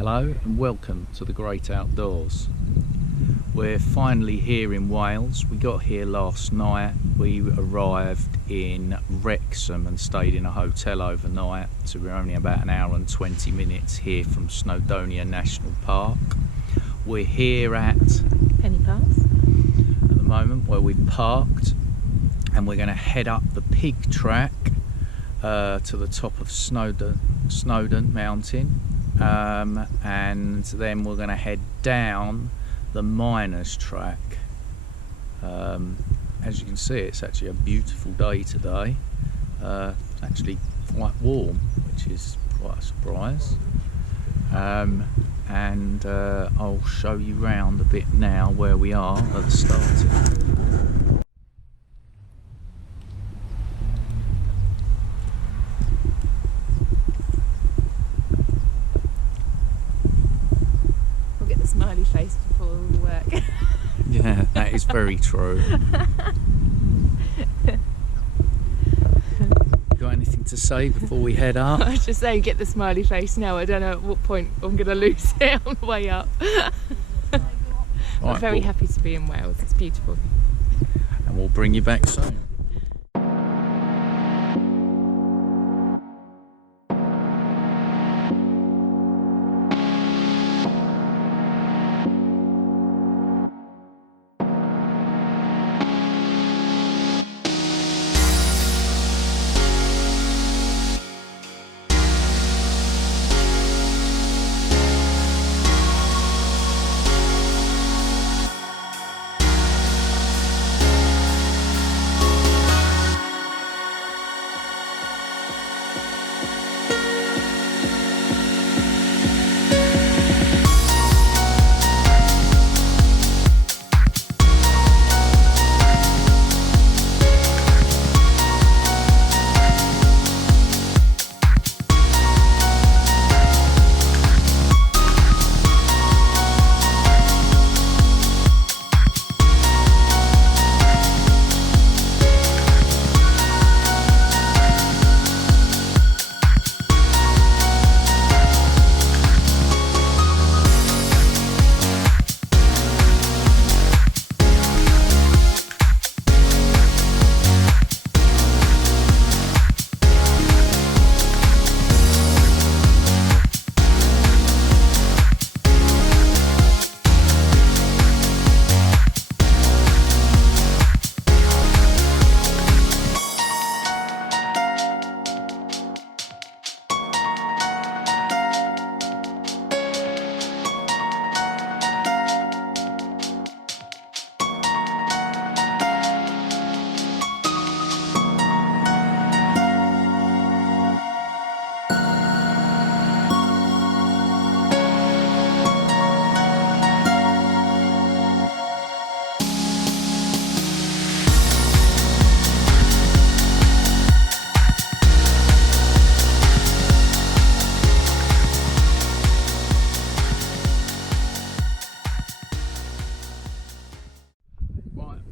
Hello and welcome to the great outdoors. We're finally here in Wales. We got here last night. We arrived in Wrexham and stayed in a hotel overnight, so we're only about an hour and 20 minutes here from Snowdonia National Park. We're here at Penny Pass at the moment where we've parked, and we're going to head up the Pyg Track to the top of Snowdon mountain, and then we're going to head down the miners track. As you can see, it's actually a beautiful day today. It's actually quite warm, which is quite a surprise. And I'll show you round a bit now where we are at the starting. We'll get the smiley face before all the work. Yeah, that is very true. Got anything to say before we head up? I was just saying, get the smiley face now. I don't know at what point I'm going to lose it on the way up. I'm very happy to be in Wales. It's beautiful. And we'll bring you back soon.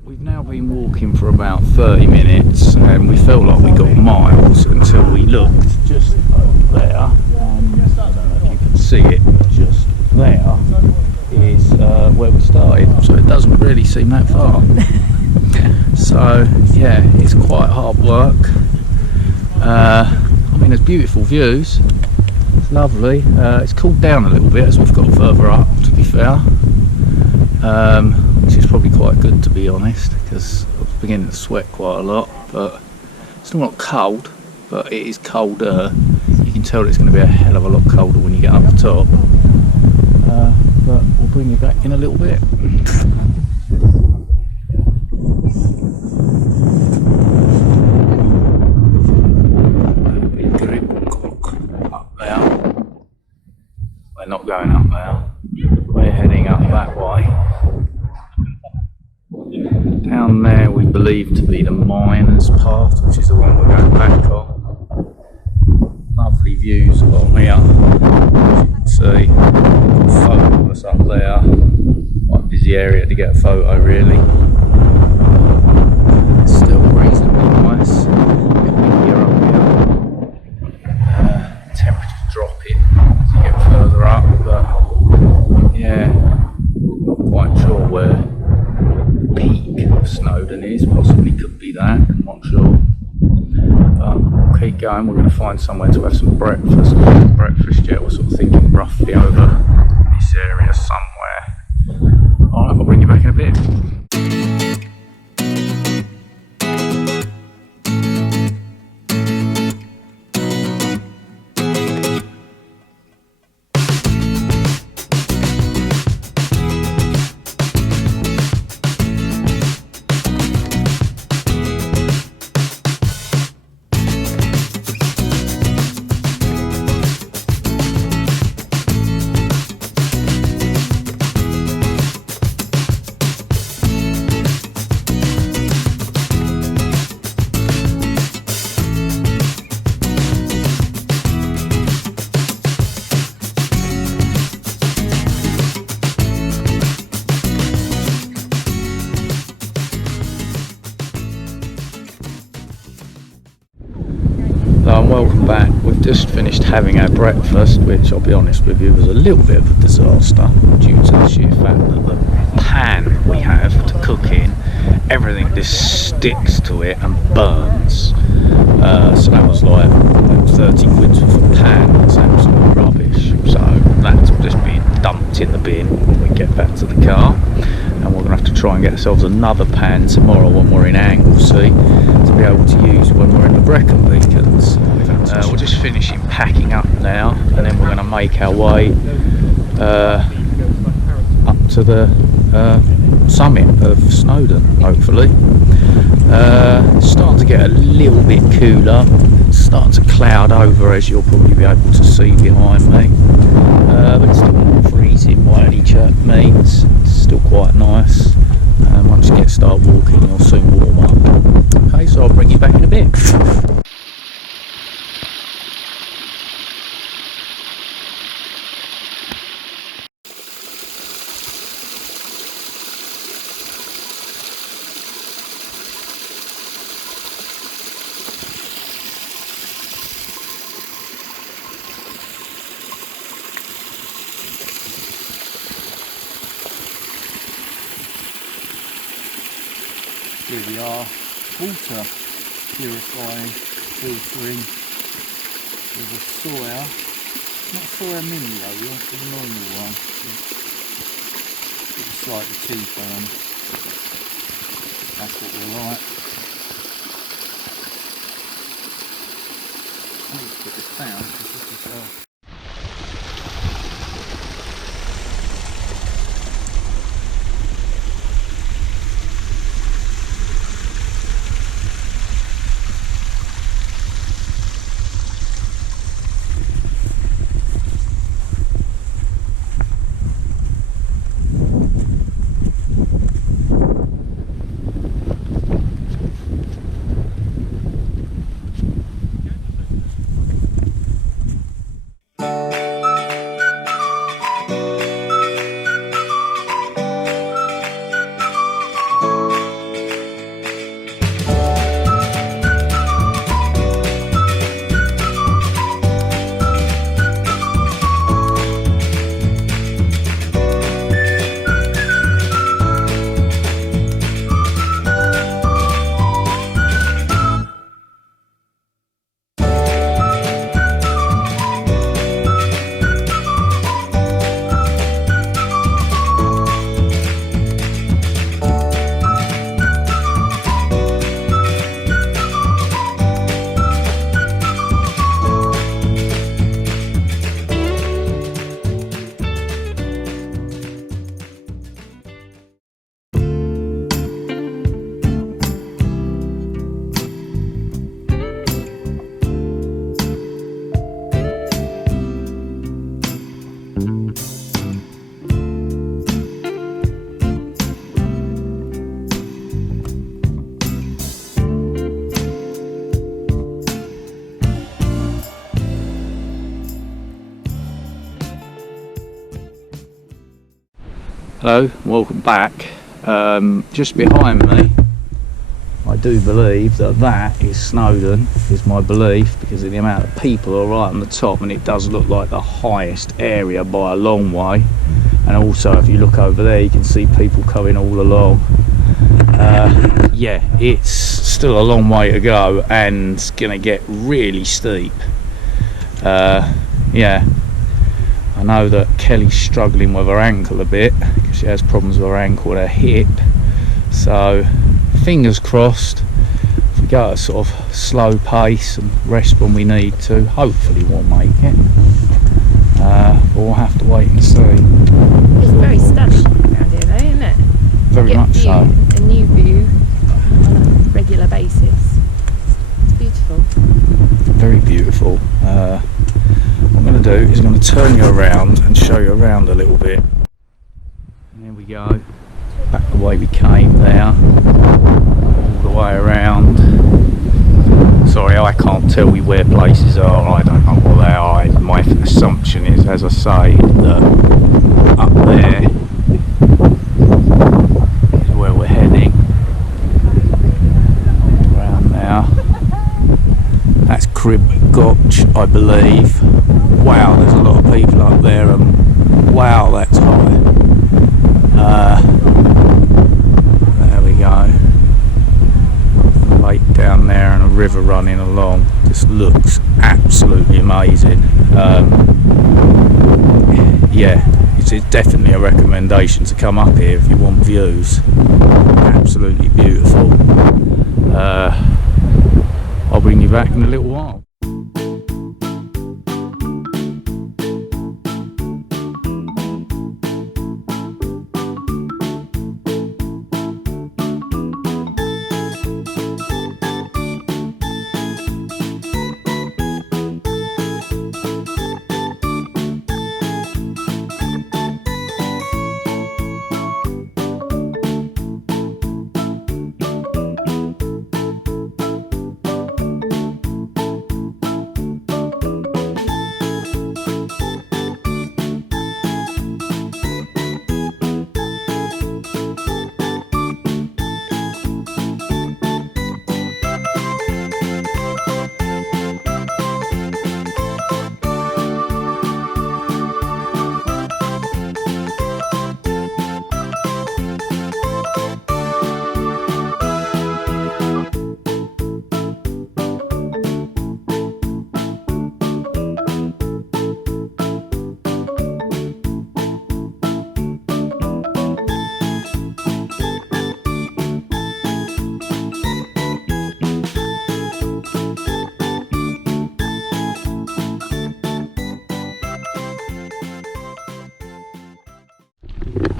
We've now been walking for about 30 minutes and we felt like we got miles until we looked just over there. I don't know if you can see it, but just there is where we started, so it doesn't really seem that far. So yeah, it's quite hard work. I mean, there's beautiful views, it's lovely. It's cooled down a little bit as we've got further up, to be fair. Which is probably quite good, to be honest, because I was beginning to sweat quite a lot, but it's still not cold, but it is colder. You can tell it's going to be a hell of a lot colder when you get up the top, but we'll bring you back in a little bit. Up there. We're not going up there, we're heading up that way. Down there we believe to be the miners path, which is the one we're going back on. Lovely views along here, as you can see. A photo of us up there. Quite a busy area to get a photo, really. It's still reasonably nice. Temperature's dropping as you get further up, but going. We're going to find somewhere to have some breakfast. Breakfast, yeah, we're sort of thinking roughly over this area somewhere. Alright, I'll bring you back in a bit. And welcome back. We've just finished having our breakfast, which I'll be honest with you was a little bit of a disaster due to the sheer fact that the pan we have to cook in, everything just sticks to it and burns. So that was like 30 quid for the pan. It's absolute rubbish. So that's just being dumped in the bin when we get back to the car. And we're going to have to try and get ourselves another pan tomorrow when we're in Anglesey to be able to use when we're in the Brecon Beacons. We're just finishing packing up now, and then we're going to make our way up to the summit of Snowdon, hopefully. It's starting to get a little bit cooler. It's starting to cloud over, as you'll probably be able to see behind me. But it's still not freezing by any means. It's still quite nice. Once you start walking, you'll soon warm up. Okay, so I'll bring you back in a bit. Here we are, water purifying, filtering with a Sawyer, not Sawyer Mini though, that's the normal one, it's slightly cheaper and that's what we like. I need to put this down because this is Hello, welcome back. Just behind me, I do believe that is Snowdon, is my belief, because of the amount of people are right on the top, and it does look like the highest area by a long way. And also if you look over there, you can see people coming all along. Yeah, it's still a long way to go and it's gonna get really steep. Yeah, I know that Kelly's struggling with her ankle a bit because she has problems with her ankle and her hip, so fingers crossed if we go at a sort of slow pace and rest when we need to, hopefully we'll make it. But we'll have to wait and see. It's very stunning around here though, isn't it? Very much so. A new view on a regular basis. It's beautiful. Very beautiful. What I'm going to do is I'm going to turn you around and show you around a little bit. And there we go. Back the way we came there. All the way around. Sorry, I can't tell you where places are. I don't know what they are. My assumption is, as I say, that up there is where we're heading. Around there. That's Crib Gotch, I believe. Wow, there's a lot of people up there, and wow, that's high. There we go. Lake down there and a river running along. Just looks absolutely amazing. Yeah, it's definitely a recommendation to come up here if you want views. Absolutely beautiful. I'll bring you back in a little while.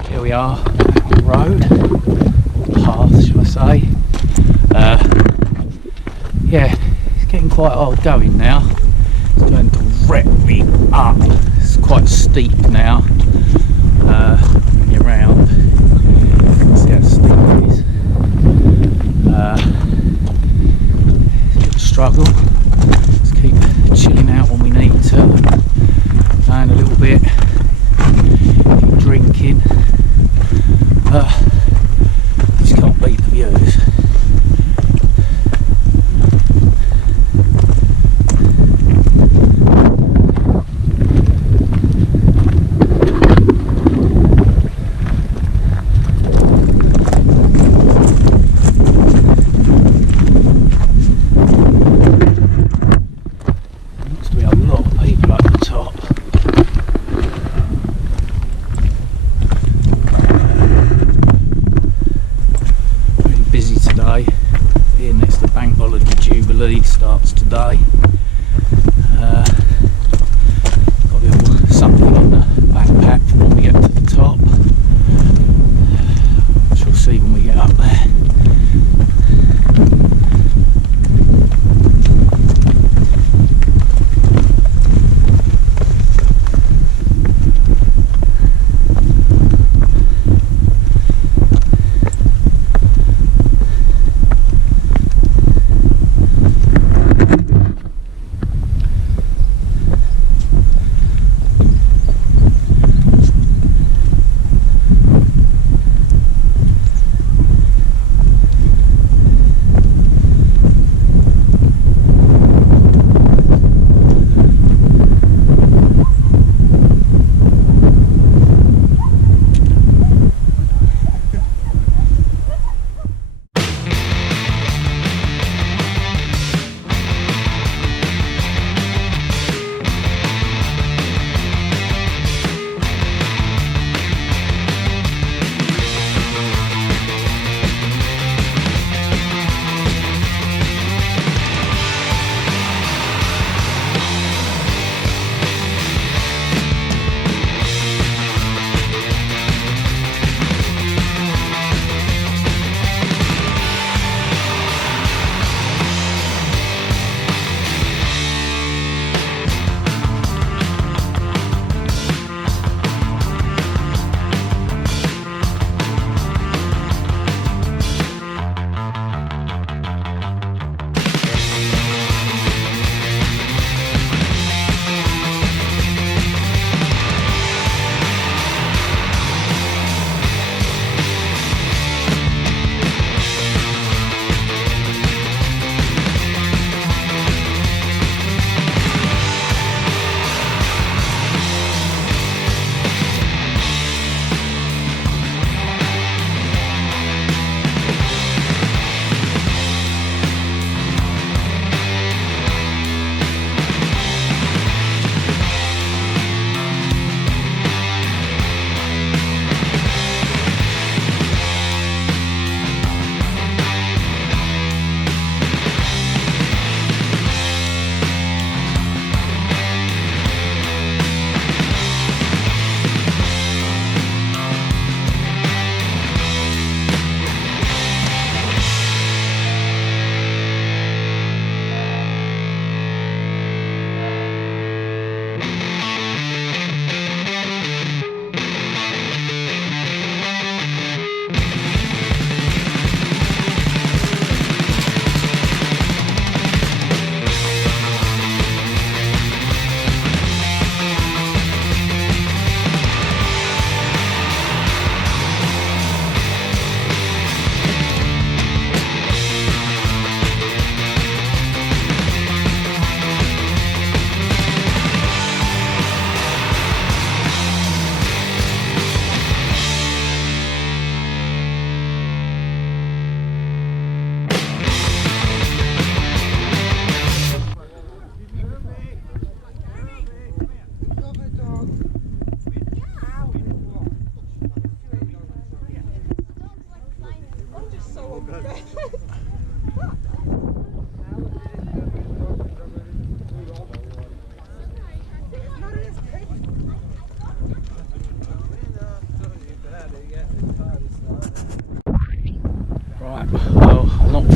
Here we are, back on the road, path shall I say. Yeah, it's getting quite hard going now. It's going directly up, it's quite steep now. Bring you around, see how steep it is. It's a bit of a struggle, just keep chilling out when we need to, going a little bit, keep drinking. Just can't beat the views. Looks to be a lot of people up the top. Today, being next to the Bank Holiday Jubilee starts today. Got a little something in the backpack for when we get to the top. Which we'll see when we get up there.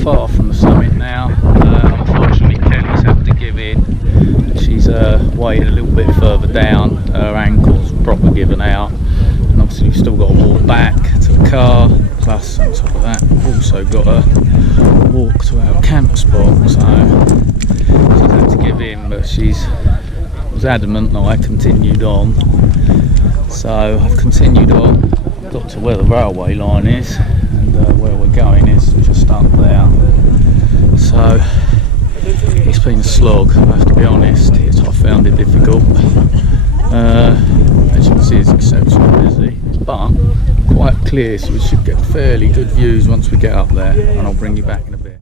far from the summit now. Unfortunately Kelly's had to give in. She's weighing a little bit further down, her ankle's proper given out, and obviously we've still got to walk back to the car, plus on top of that we've also got to walk to our camp spot, so she's had to give in, but she was adamant that I continued on, so I've continued on, got to where the railway line is, and where we're going is just up there. So it's been a slog, I have to be honest. I found it difficult. As you can see, it's exceptionally busy, but quite clear, so we should get fairly good views once we get up there, and I'll bring you back in a bit.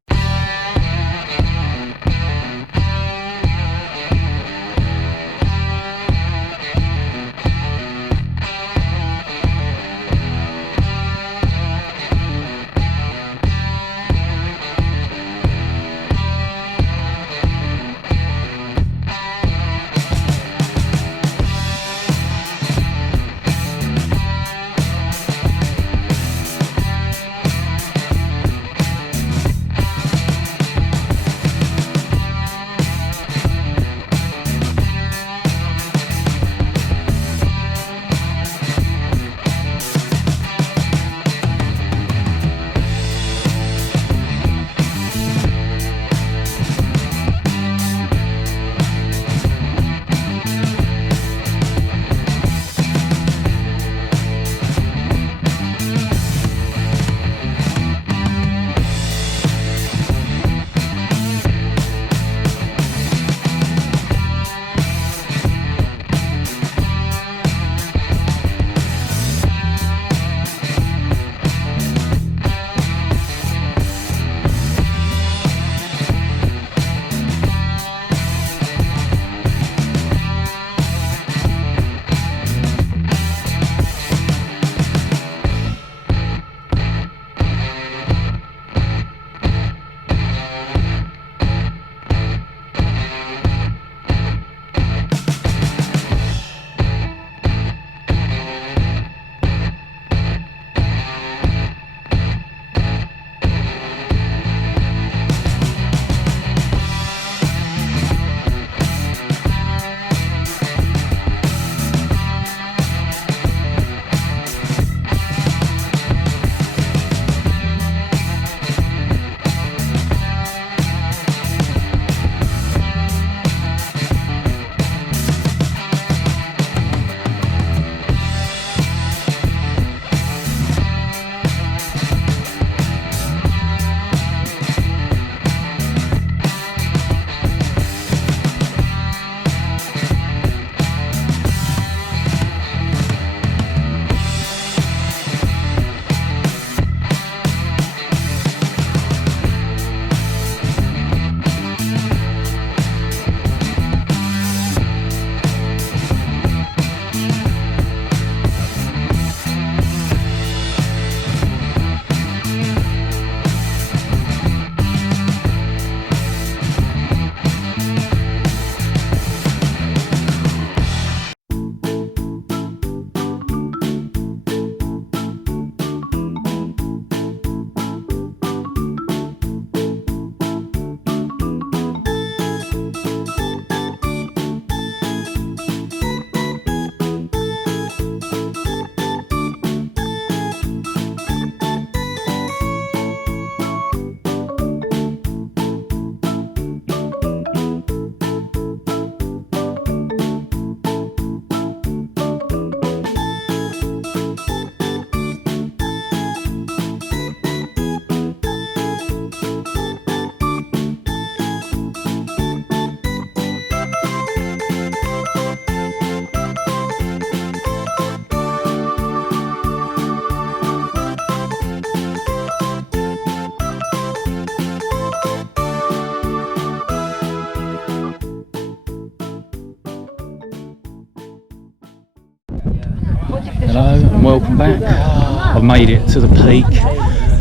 Hello and welcome back. I've made it to the peak.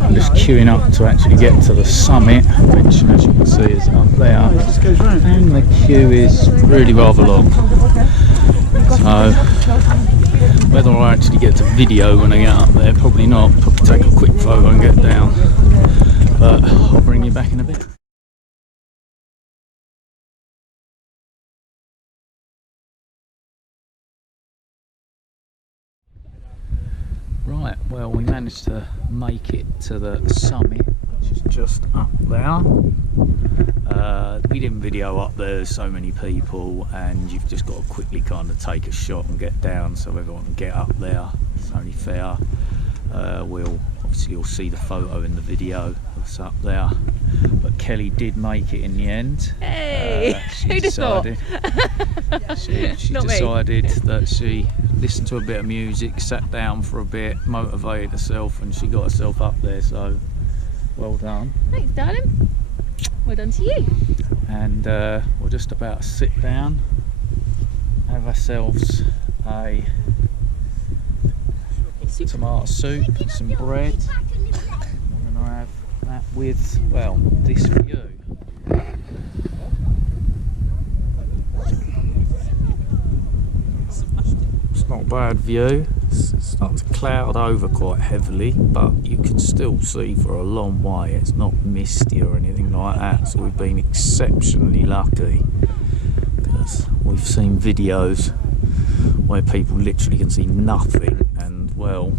I'm just queuing up to actually get to the summit, which as you can see is up there, and the queue is really rather long. So whether I actually get to video when I get up there, probably not. Probably take a quick photo and get down. but I'll bring you back in a bit. Right, well, we managed to make it to the summit, which is just up there. We didn't video up there, there's so many people, and you've just got to quickly kind of take a shot and get down so everyone can get up there. It's only fair. Obviously you'll see the photo in the video of us up there, but Kelly did make it in the end. Hey, She decided that she listened to a bit of music, sat down for a bit, motivated herself, and she got herself up there, so well done. Thanks, darling. Well done to you. And we're just about to sit down, have ourselves a tomato soup and some bread. We're going to have that with, well, this view. It's not a bad view. It's starting to cloud over quite heavily, but you can still see for a long way. It's not misty or anything like that, so we've been exceptionally lucky, because we've seen videos where people literally can see nothing, and well,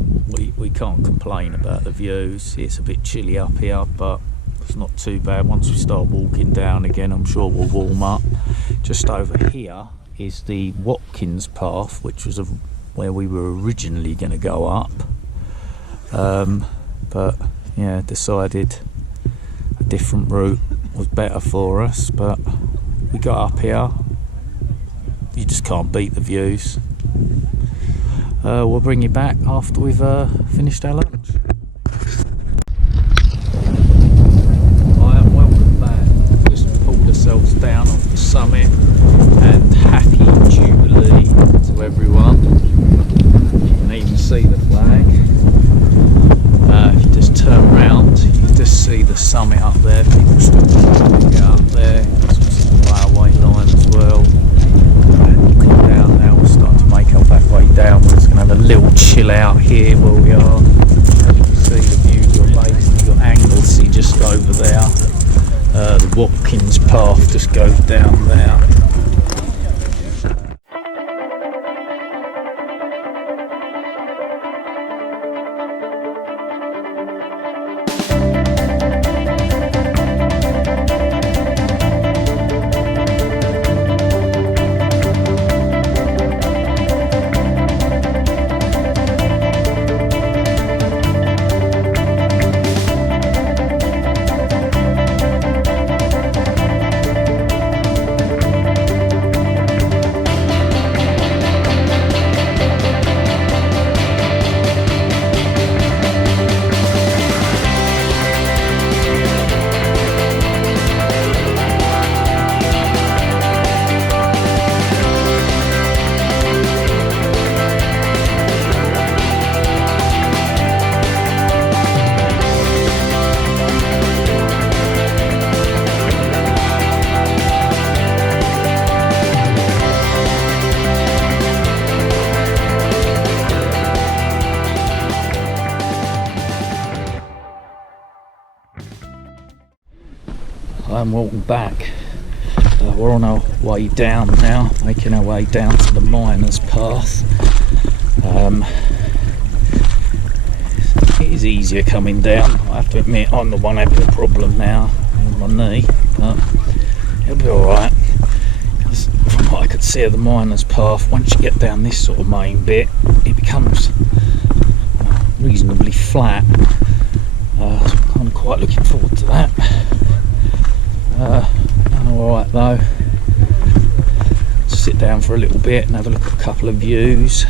we can't complain about the views. It's a bit chilly up here, but it's not too bad. Once we start walking down again, I'm sure we'll warm up. Just over here is the Watkins path, which was where we were originally going to go up, but yeah, decided a different route was better for us. But we got up here, you just can't beat the views. We'll bring you back after we've finished our lunch. Welcome back. Just pulled ourselves down off the summit, and happy Jubilee to everyone. You can even see the flag. If you just turn around, you can just see the summit up there. People still trying to get up there. There's the railway line as well. Come down now, we're starting to make our back way down. We're just going to have a little chill out here where we are. As you can see, the views are amazing. You've got Anglesey just over there. The Watkins path just goes down there. I'm walking back. We're on our way down now, making our way down to the miners' path. It is easier coming down. I have to admit, I'm the one having a problem now with my knee, but it'll be alright. From what I could see of the miners' path, once you get down this sort of main bit, it becomes reasonably flat. So I'm quite looking forward to that. I'm alright though. Just sit down for a little bit and have a look at a couple of views,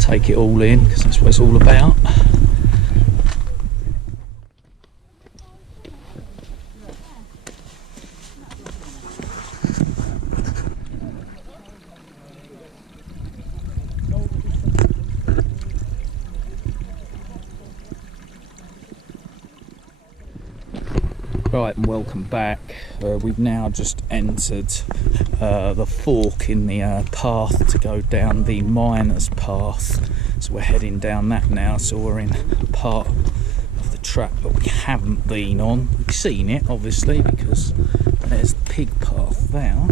take it all in, because that's what it's all about. Right, and welcome back. We've now just entered the fork in the path to go down the miners' path. So we're heading down that now. So we're in part of the track that we haven't been on. We've seen it obviously because there's the Pyg path there.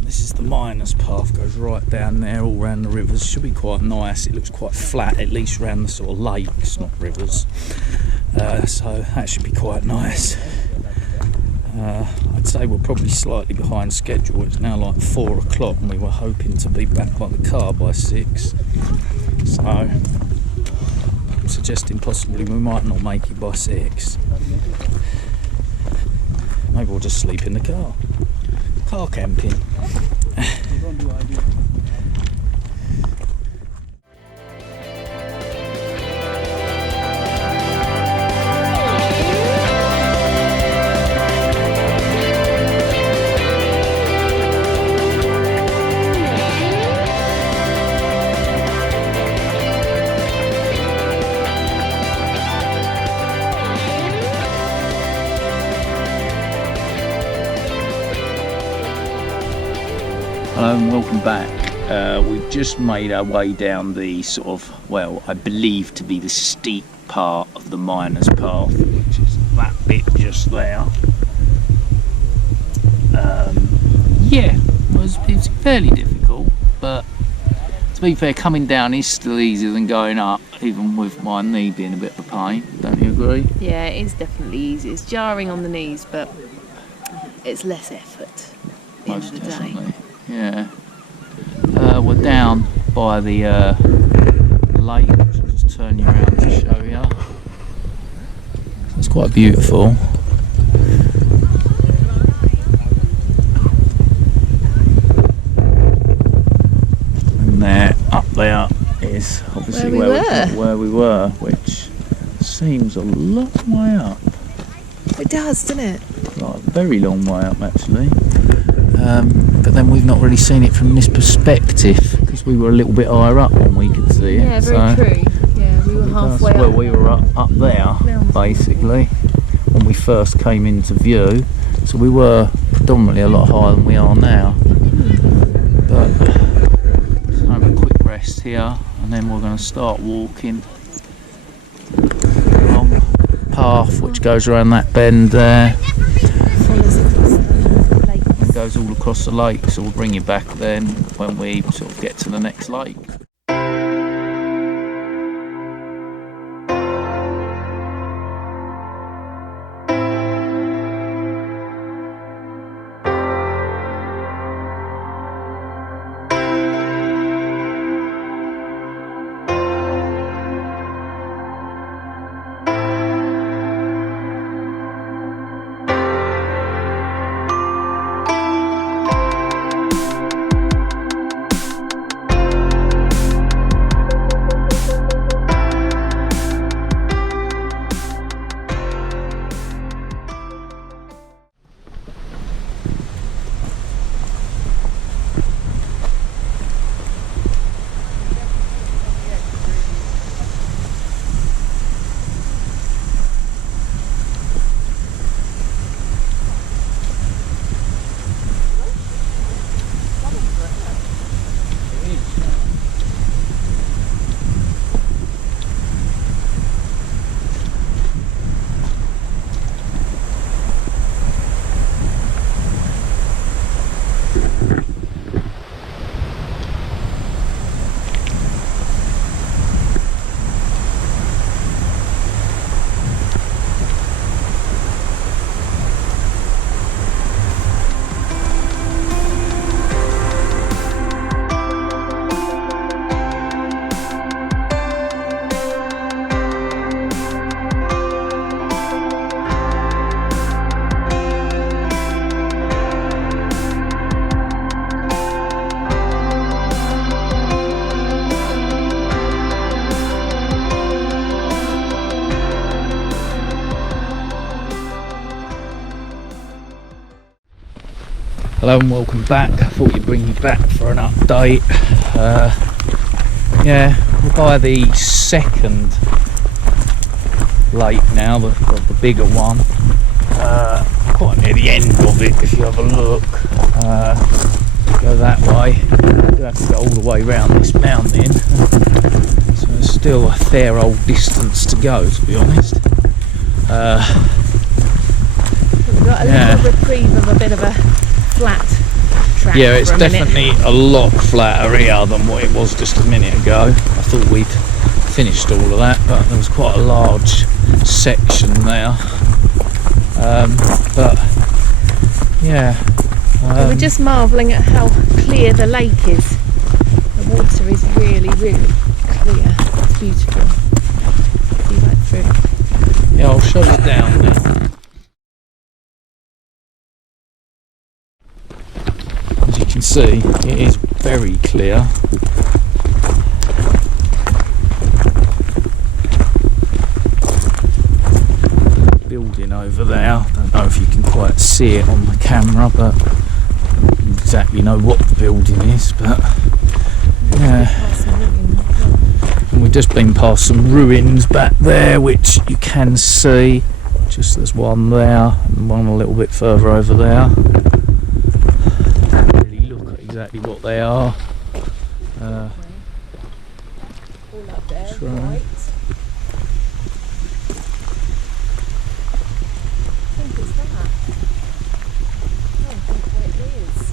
This is the miners' path, goes right down there all around the rivers. Should be quite nice. It looks quite flat, at least around the sort of lakes, not rivers. So that should be quite nice. I'd say we're probably slightly behind schedule. It's now like 4 o'clock and we were hoping to be back by the car by 6. So I'm suggesting possibly we might not make it by 6. Maybe we'll just sleep in the car. Car camping. Hello and welcome back. We've just made our way down the sort of, well, I believe to be the steep part of the miners' path, which is that bit just there. Yeah, it's fairly difficult, but to be fair, coming down is still easier than going up, even with my knee being a bit of a pain. Don't you agree? Yeah, it is definitely easy. It's jarring on the knees, but it's less effort at the end of the day. Yeah. We're down by the lake, which I'll just turn you around to show you. It's quite beautiful. And there, up there, is obviously where we were, which seems a long way up. It does, doesn't it? Like a very long way up, actually. But then we've not really seen it from this perspective because we were a little bit higher up when we could see it. Yeah, very true. Yeah, we were halfway up. Well, we were up there basically when we first came into view, so we were predominantly a lot higher than we are now. But let's have a quick rest here and then we're going to start walking along the path which goes around that bend there. Goes all across the lake, so we'll bring you back then when we sort of get to the next lake. Hello and welcome back. I thought you'd bring you back for an update. Yeah, we're by the second lake now, the bigger one. Quite near the end of it if you have a look. Go that way. You have to go all the way round this mountain. So there's still a fair old distance to go, to be honest. We've got a little reprieve of a bit of a flat track. Yeah, it's for a minute. definitely a lot flatter here than what it was just a minute ago. I thought we'd finished all of that, but there was quite a large section there. But yeah, We were just marvelling at how clear the lake is. The water is really, really clear. It's beautiful. See right through. yeah, I'll show you down now. As you can see, it is very clear. Building over there, I don't know if you can quite see it on the camera, but I don't exactly know what the building is, but yeah. And we've just been past some ruins back there, which you can see. Just there's one there and one a little bit further over there. Don't really look at exactly what they are. All up there, Try. right. I think it's that. I don't think what it is.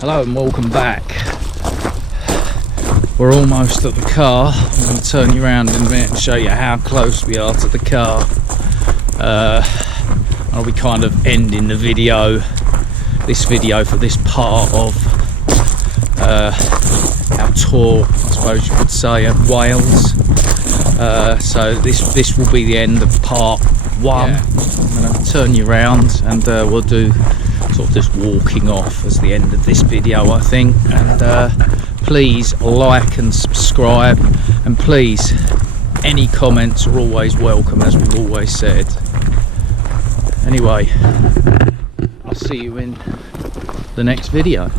Hello and welcome back. We're almost at the car. I'm going to turn you around in a minute and show you how close we are to the car. I'll be kind of ending the video, this video for this part of our tour, I suppose you could say, of Wales. So this will be the end of part one. Yeah. I'm going to turn you around and we'll do sort of just walking off as the end of this video, I think. And please like and subscribe, and please, any comments are always welcome, as we've always said. Anyway, I'll see you in the next video.